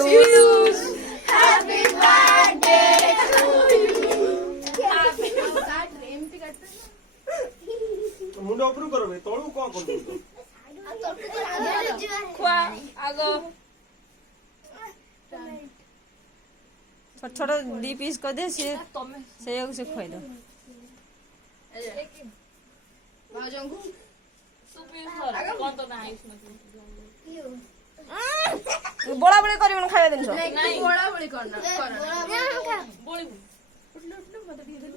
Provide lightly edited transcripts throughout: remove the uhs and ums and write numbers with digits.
Ayush. Happy birthday to you. मुंडा ऊपर करो भाई तळू कोन कोन खुआ आगो छोट छोट 2 पीस कर दे से से खुआई दो भाउजंगु सुपी सर कोन तो नाही बड़ा बड़ी करिबन खाଇବା दिन सो नहीं बोला बोली करना बोली उठलो मत दिए दे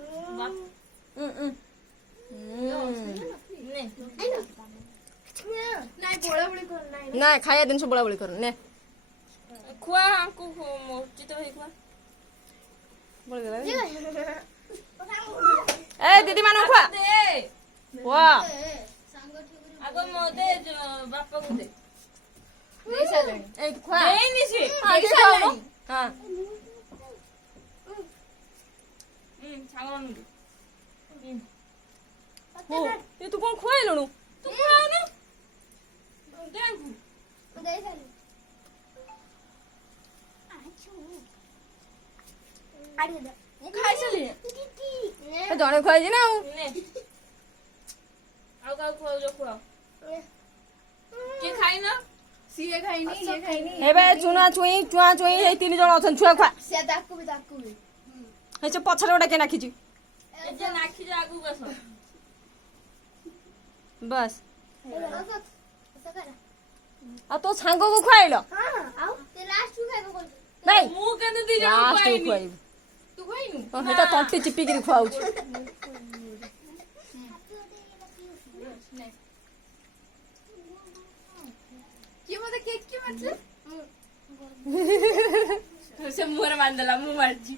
नहीं बोला बोली करना ना खाଇବା दिन सो बड़ा बड़ी कर ने खुआ हमको मोची तो खुआ बोल दे ए दीदी मानो खुआ दे वाह आगो मो दे बापा को दे नहीं चले ए खुआ नहीं निसी आगे खाओ हां सांगन हो ये तू कोन खुआइलनु तू खुआ ना देख नहीं चले आड़ी दे वो खाई चली ए जणे खुआइ ना ने आउ का खुआ जो खुआ के खाई ना सीए खाई नहीं ये खाई नहीं हेबे चुना चुई हे तीन जण अछन छुआ खुआ से दाकू भी हे से पछरे गोटा के नाखिची ए जे नाखी जा आगु बस बस ऐसा कर आ तो सांग को खुआइलो हां आओ ते लास्ट में खाइबो कोन नहीं मु केन दी जे लास्ट खुआई खुआइ तू खुआई नु ओ हेता तंटी चिपी के खुआउछ ये मत केक की मतलब से मुहर बांधला मु मारजी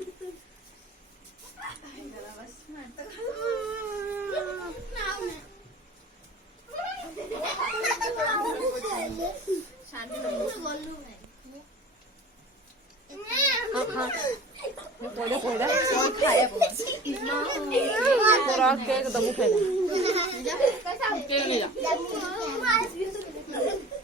शांति बोलू कोइदा खाया पूरा केक दमु खाइला के नहीं जा मैं